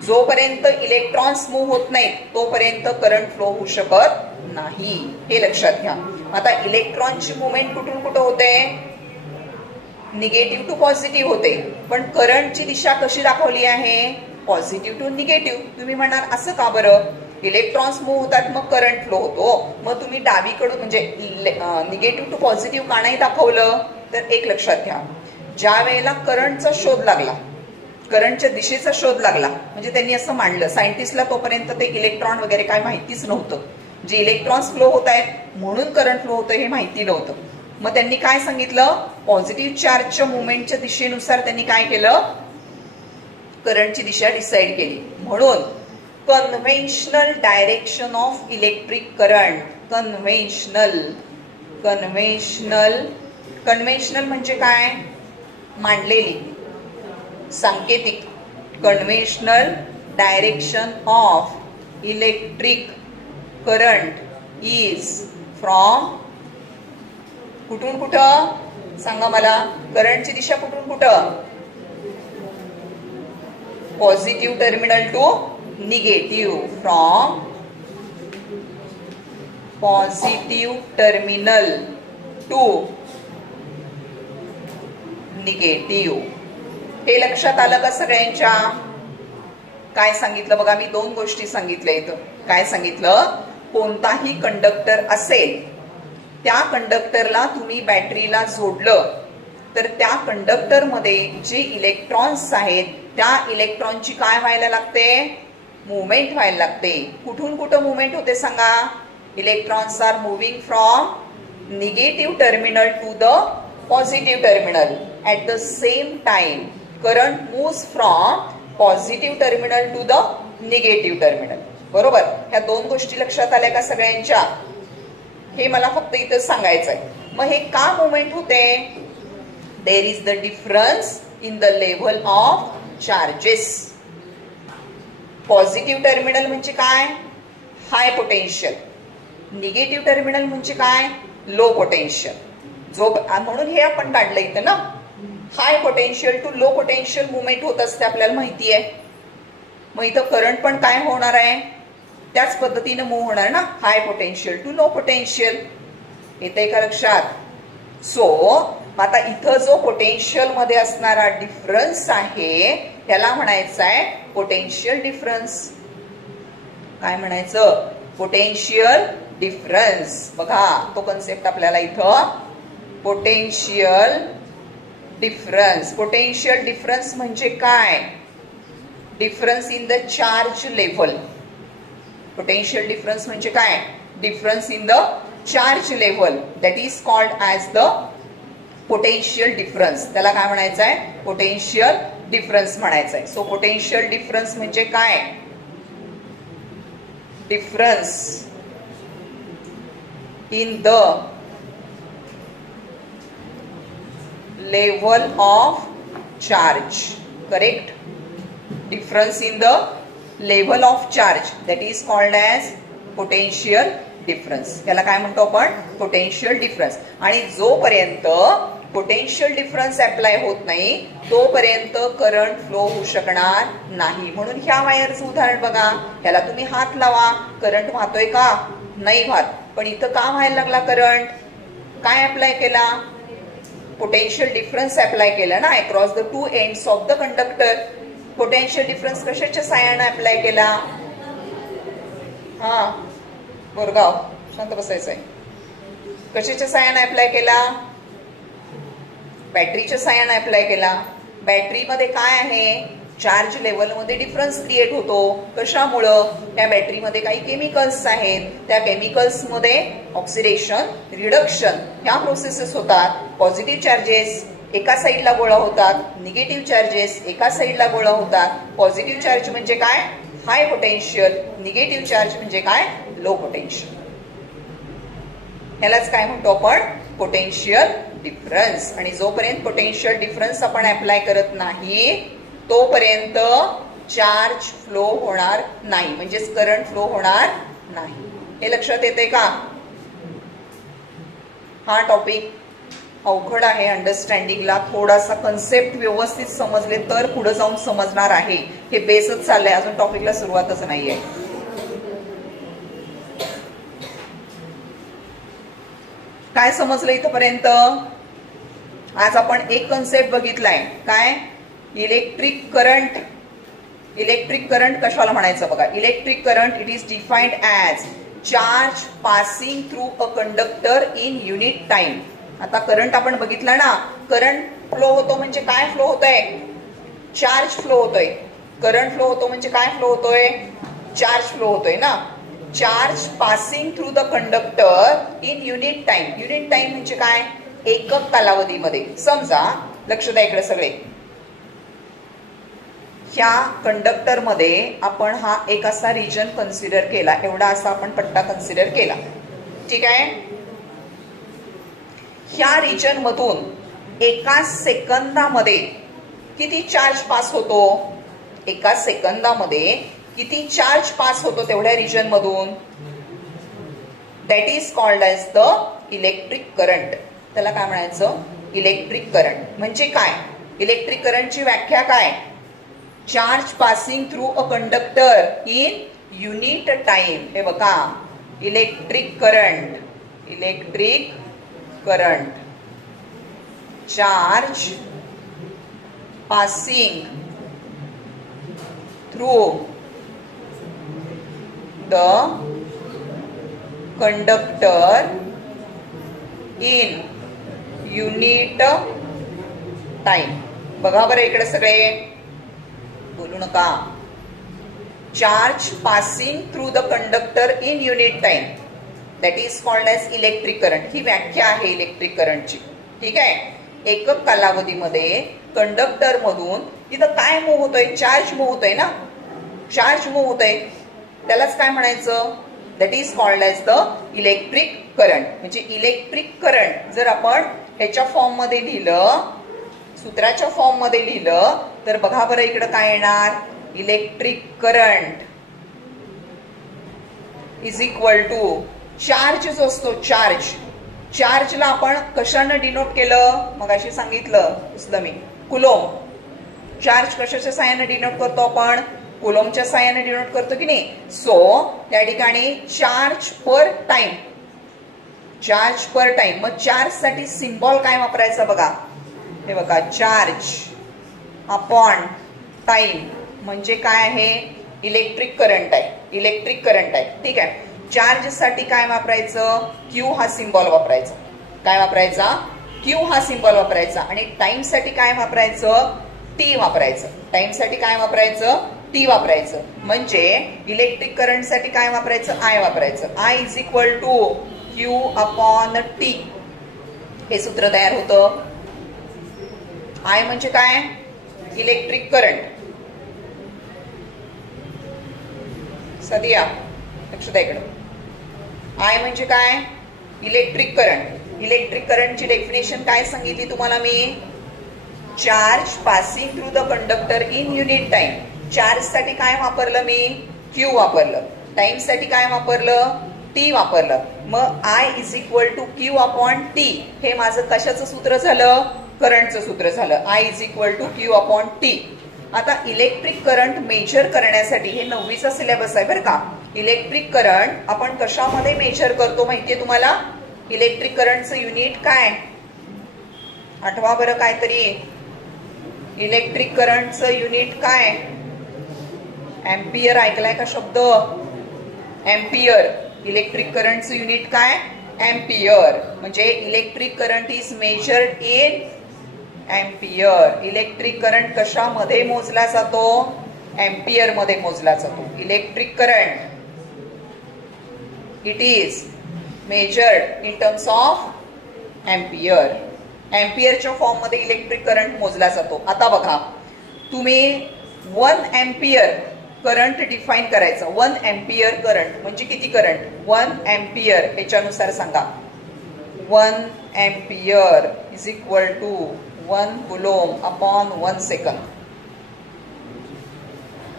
जोपर्यंत इलेक्ट्रॉन्स मूव्ह होत नाहीत तोपर्यंत करंट फ्लो होऊ शकत नाही, हे लक्षात घ्या. आता इलेक्ट्रॉनची मुवमेंट कुठून कुठे होते, निगेटिव्ह टू पॉझिटिव्ह होते. पण करंटची दिशा कशी दाखवली आहे, पॉझिटिव्ह टू निगेटिव्ह. तुम्ही म्हणणार असं का बरं, इलेक्ट्रॉन्स मूव्ह होतात मग करंट फ्लो होतो, मग तुम्ही डावीकडून म्हणजे निगेटिव्ह टू पॉझिटिव्ह का नाही दाखवलं. तर एक लक्षात घ्या, ज्या वेळेला करंटचा शोध लागला, करंटच्या दिशेचा शोध लागला, म्हणजे त्यांनी असं मांडलं, सायंटिस्टला तोपर्यंत ते इलेक्ट्रॉन वगैरे काय माहितीच नव्हतं. जे इलेक्ट्रॉन्स फ्लो होत आहेत म्हणून करंट फ्लो होतं हे माहिती नव्हतं. मग त्यांनी काय सांगितलं, पॉझिटिव्ह चार्जच्या मुवमेंटच्या दिशेनुसार त्यांनी काय केलं, करंटची दिशा डिसाईड केली. म्हणून conventional direction of electric current, conventional म्हणजे काय, मांडलेली, सांकेतिक. Conventional direction of electric current is from कुठून कुठं, सांगा मला, करंटची दिशा कुठून कुठं, positive terminal to negative. From positive terminal to negative. हे लक्षात आलं का सगळ्यांच्या. काय सांगितलं बघा, मी दोन गोष्टी सांगितल्या इथं. काय सांगितलं, कोणताही कंडक्टर असेल त्या कंडक्टरला तुम्ही बॅटरीला जोडलं तर त्या कंडक्टर मध्ये जे इलेक्ट्रॉन्स आहेत त्या इलेक्ट्रॉनची काय व्हायला लागते, मुवमेंट व्हायला लागते. कुठून कुठं मुवमेंट होते सांगा, electrons are moving from negative terminal to the positive terminal. At the same time current moves from positive terminal to the negative terminal. बरोबर. ह्या दोन गोष्टी लक्षात आल्या का सगळ्यांच्या, हे मला फक्त इथं सांगायचं आहे. मग हे का मुवमेंट होते, there is the difference in the level of charges. Positive terminal म्हणजे काय, हाय पोटेन्शियल. निगेटिव्ह टर्मिनल म्हणजे काय, लो पोटेन्शियल. जो म्हणून हे आपण काढलं इथं ना, high potential to low potential movement होत असते, आपल्याला माहिती आहे. मग इथं करंट पण काय होणार आहे, त्याच पद्धतीने मूव्ह होणार ना, high potential to low potential. येते का लक्षात. सो आता इथं जो पोटेन्शियल मध्ये असणारा डिफरन्स आहे त्याला म्हणायचं आहे पोटेन्शियल डिफरन्स. काय म्हणायचं, पोटेन्शियल डिफरन्स. बघा तो कन्सेप्ट आपल्याला इथं, पोटेन्शियल डिफरन्स. पोटेन्शियल डिफरन्स म्हणजे काय, difference in the charge level. Potential difference म्हणजे काय, difference in the charge level that is called as the potential difference. त्याला काय म्हणायचं आहे? पोटेन्शियल डिफरन्स म्हणायचं आहे. सो पोटेन्शियल डिफरन्स म्हणजे काय? Difference in the level of charge. Correct? Difference in the level of charge that is called as potential difference. याला काय म्हणतो आपण? Potential difference. आणि जोपर्यंत पोटेन्शियल डिफरन्स अप्लाय होत नाही तोपर्यंत करंट फ्लो होऊ शकणार नाही. म्हणून ह्या वायरचं उदाहरण बघा. ह्याला तुम्ही हात लावा, करंट वाहतोय का? नाही वाहत. पण इथं का व्हायला लागला करंट? काय अप्लाय केला? पोटेन्शियल डिफरन्स अप्लाय केला ना across the two ends of the conductor. Potential difference कशाच्या साहाय्याने अप्लाय केला? हा बोरगाव शांत बसायचं आहे. कशाच्या साहाय्याने अप्लाय केला? बॅटरीच्या साहाय्याने अप्लाय केला. बॅटरीमध्ये काय आहे? चार्ज लेवलमध्ये डिफरन्स क्रिएट होतो. कशामुळं? त्या बॅटरीमध्ये काही केमिकल्स आहेत. त्या केमिकल्समध्ये ऑक्सिडेशन, रिडक्शन ह्या प्रोसेसेस होतात. पॉझिटिव्ह चार्जेस एका साईडला गोळा होतात, निगेटिव्ह चार्जेस एका साईडला गोळा होतात. पॉझिटिव्ह चार्ज म्हणजे काय? हाय पोटेन्शियल. निगेटिव्ह चार्ज म्हणजे काय? Low potential. ह्यालाच काय म्हणतो आपण? Potential difference. आणि जोपर्यंत पोटेन्शियल डिफरन्स आपण अप्लाय करत नाही तोपर्यंत चार्ज फ्लो होणार नाही, म्हणजेच करंट फ्लो होणार नाही. हे लक्षात येते का? हा टॉपिक अवघड आहे अंडरस्टँडिंगला. थोडासा कन्सेप्ट व्यवस्थित समजले तर पुढे जाऊन समजणार आहे. हे बेसच चाललंय, अजून टॉपिकला सुरुवातच नाहीये. काय समजलं इथपर्यंत? आज आपण एक कन्सेप्ट बघितलाय. काय? Electric current. इलेक्ट्रिक करंट कशाला म्हणायचं बघा. Electric current it is defined as charge passing through a conductor in unit time. आता करंट आपण बघितला ना. करंट फ्लो होतो म्हणजे काय फ्लो होतोय? चार्ज फ्लो होतोय. करंट फ्लो होतो म्हणजे काय फ्लो होतोय? चार्ज फ्लो होतोय ना. Charge passing through the conductor in unit time. Unit time म्हणजे काय? एकक कालावधीमध्ये. समजा, लक्ष द्या इकडे सगळे, ह्या कंडक्टर मध्ये आपण हा एक असा रिजन कन्सिडर केला, एवढा असा आपण पट्टा कन्सिडर केला. ठीक आहे? ह्या रिजन मधून एका सेकंदामध्ये किती चार्ज पास होतो? एका सेकंदामध्ये किती चार्ज पास होतो तेवढ्या रिजन मधून? That is called as the electric current. त्याला काय म्हणायचं? Electric current. म्हणजे काय? इलेक्ट्रिक करंटची व्याख्या काय? Charge passing through a conductor in unit time. हे बघा, electric current. Electric current, charge passing through the conductor in unit time. बघा बरं इकडे सगळे, बोलू नका. Charge passing through the conductor in unit time that is called as electric current. ही व्याख्या आहे इलेक्ट्रिक करंटची. ठीक आहे? एकक कालावधीमध्ये कंडक्टर मधून तिथं काय मूव्ह होतोय? चार्ज मूव्ह होतोय ना. चार्ज मूव्ह होतोय, त्यालाच काय म्हणायचं? That is called as the electric current. म्हणजे इलेक्ट्रिक करंट जर आपण ह्याच्या फॉर्म मध्ये लिहिलं, सूत्राच्या फॉर्म मध्ये लिहिलं, तर बघा बरं इकडे काय येणार? Electric current is equal to charge जो असतो, चार्ज. चार्जला आपण कशानं डिनोट केलं? मगाशी सांगितलं मी, कुलोम. चार्ज कशाच्या साहाय्याने डिनोट करतो आपण? कुलोमच्या साहाय्याने डिनोट करतो की नाही? सो त्या ठिकाणी चार्ज पर टाइम. चार्ज पर टाइम. मग चार्ज साठी सिम्बॉल काय वापरायचा बघा. हे बघा, चार्ज अपॉन टाइम म्हणजे काय आहे? इलेक्ट्रिक करंट आहे. इलेक्ट्रिक करंट आहे. ठीक आहे? चार्ज साठी काय वापरायचं? क्यू हा सिम्बॉल वापरायचा. काय वापरायचा? क्यू हा सिम्बॉल वापरायचा. आणि टाइम साठी काय वापरायचं? टी वापरायचं. टाइम साठी काय वापरायचं? टी वापरायचं. म्हणजे इलेक्ट्रिक करंट साठी काय वापरायचं? आय वापरायचं. I is equal to Q upon T हे सूत्र तयार होतं. आय म्हणजे काय? Electric current. सदिया लक्ष द्या इकडं. आय म्हणजे काय? Electric current. इलेक्ट्रिक करंटची डेफिनेशन काय सांगितली तुम्हाला मी? Charge passing through the conductor in unit time. Charge साठी काय वापरलं मी? क्यू वापरलं. टाइम साठी काय वापरलं? टी वापरलं. मग I is equal to Q upon T हे माझं कशाचं सूत्र झालं? करंटचं सूत्र झालं. I is equal to Q upon T. आता इलेक्ट्रिक करंट मेजर करण्यासाठी हे 9वीचा सिलेबस आहे बरं का. इलेक्ट्रिक करंट आपण कशामध्ये मेजर करतो माहितीये तुम्हाला? इलेक्ट्रिक करंटचं युनिट काय? आठवा बरं काहीतरी. इलेक्ट्रिक करंटचं युनिट काय? एम्पियर. ऐकलाय का शब्द? एम्पियर. इलेक्ट्रिक करंटचं युनिट काय? एम्पियर. म्हणजे electric current is measured in ampere. Electric current कशामध्ये मोजला जातो? एम्पियर मध्ये मोजला जातो. Electric current it is measured in terms of ampere. एम्पियरच्या फॉर्म मध्ये इलेक्ट्रिक करंट मोजला जातो. आता बघा, तुम्ही 1 एम्पियर करंट डिफाईन करायचं. 1 एम्पियर करंट म्हणजे किती करंट? 1 एम्पियर ह्याच्यानुसार सांगा. 1 ampere is equal to 1 coulomb upon 1 second.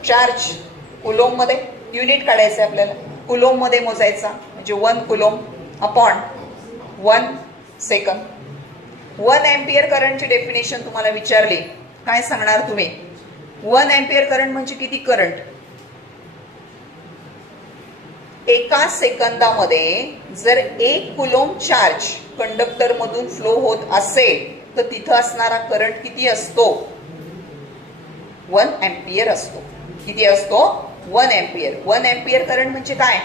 Charge coulomb मध्ये, युनिट काढायचं आपल्याला, कुलोम मध्ये मोजायचा म्हणजे 1 कुलोम अपॉन 1 सेकंद. 1 एम्पियर करंटची डेफिनेशन तुम्हाला विचारली, काय सांगणार तुम्ही? 1 एम्पियर करंट म्हणजे किती करंट? एका सेकंदामध्ये जर 1 कुलोम चार्ज कंडक्टर मधून फ्लो होत असेल तर तिथं असणारा करंट किती असतो? 1 एम्पियर असतो. किती असतो? 1 एम्पियर. 1 एम्पियर करंट म्हणजे काय?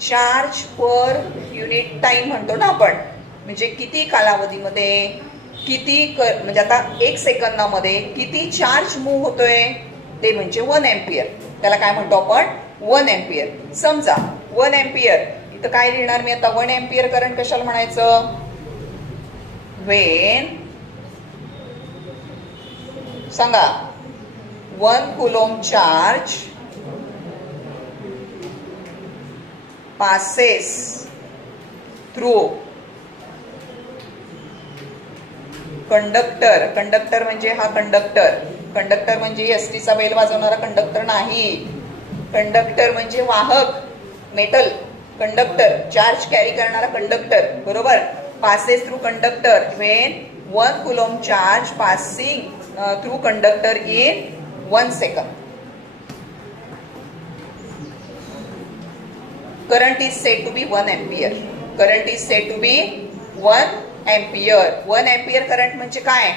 चार्ज पर युनिट टाइम म्हणतो ना आपण. म्हणजे किती कालावधीमध्ये किती म्हणजे आता 1 सेकंदामध्ये किती चार्ज मूव्ह होतोय ते म्हणजे 1 एम्पियर. त्याला काय म्हणतो आपण? 1 एम्पियर. समजा 1 एम्पियर इथं काय लिहिणार मी आता? 1 एम्पियर करंट कशाला म्हणायचं? वेन सांगा 1 coulomb charge passes through conductor. Conductor म्हणजे हा कंडक्टर. कंडक्टर म्हणजे एसटीचा बेल वाजवणारा कंडक्टर नाही. कंडक्टर म्हणजे वाहक, मेटल. कंडक्टर चार्ज कॅरी करणारा कंडक्टर, बरोबर. Passes through conductor when 1 coulomb charge passing through conductor in 1 second. Current is said to be 1 ampere. Current is said to be 1 ampere. 1 ampere current म्हणजे काय?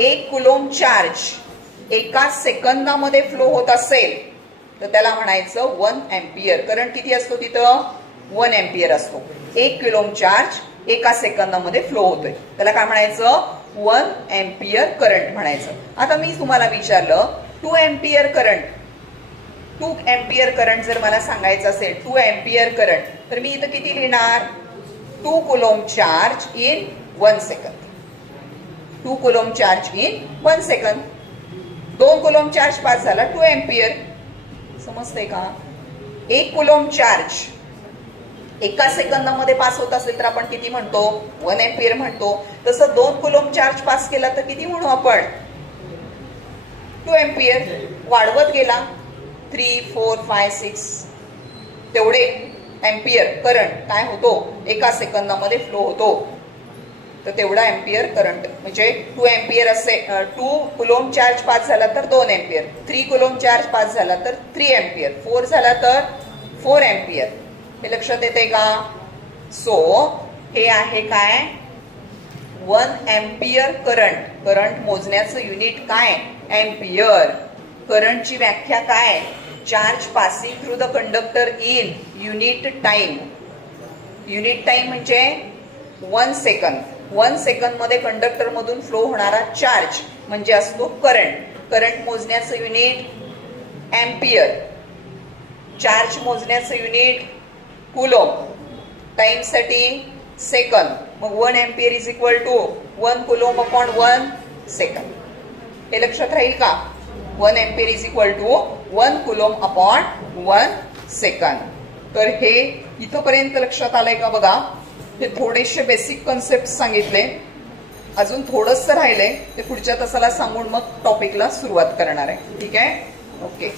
1 कुलोम चार्ज एका सेकंदामध्ये फ्लो होत असेल तर त्याला म्हणायचं 1 एम्पियर. करंट किती असतो तिथं? 1 एम्पियर असतो. 1 कुलोम चार्ज एका सेकंदामध्ये फ्लो होतोय त्याला काय म्हणायचं? 1 एम्पियर करंट म्हणायचं. आता मी तुम्हाला विचारलं 2 एम्पियर करंट. 2 एम्पियर करंट जर मला सांगायचं असेल 2 एम्पियर करंट तर मी इथं किती लिहिणार? 2 coulomb charge in 1 second. 2 coulomb charge in 1 second. 2 coulomb charge pass झाला 2 एम्पियर. समजतंय का? 1 कुलोम चार्ज एका सेकंदामध्ये पास होत असेल तर आपण किती म्हणतो? 1 एम्पियर म्हणतो. तसं 2 कुलोम चार्ज पास केला तर किती म्हणू आपण? 2 एम्पियर. वाढवत गेला 3, 4, 5, 6 तेवढे एम्पियर करंट काय होतो? एका सेकंदामध्ये फ्लो होतो. तर तेवढा एम्पियर करंट म्हणजे 2 एम्पियर असे. 2 कुलोम चार्ज पास झाला तर 2 एम्पियर. 3 कुलोम चार्ज पास झाला तर 3 एम्पियर. 4 झाला तर 4 एम्पियर. हे लक्षात येते का? सो हे आहे काय? 1 एम्पियर करंट. करंट मोजण्याचं युनिट काय? एम्पियर. करंटची व्याख्या काय? Charge passing through the conductor in unit time. Unit time म्हणजे 1 सेकंद. 1 सेकंद मध्ये कंडक्टर मधून फ्लो होणारा चार्ज म्हणजे असतो करंट. करंट मोजण्याचं युनिट एम्पियर. चार्ज मोजण्याचं युनिट कुलोम. टाइमसाठी सेकंद, मग 1 ampere is equal to 1 coulomb upon 1 second. हे लक्षात राहील का? 1 ampere is equal to 1 coulomb upon 1 second. तर हे इथपर्यंत लक्षात आलंय का बघा. हे थोडेसे बेसिक कन्सेप्ट सांगितले, अजून थोडंसं राहिलंय ते पुढच्या तासाला सांगून मग टॉपिकला सुरुवात करणार आहे. ठीक आहे, ओके.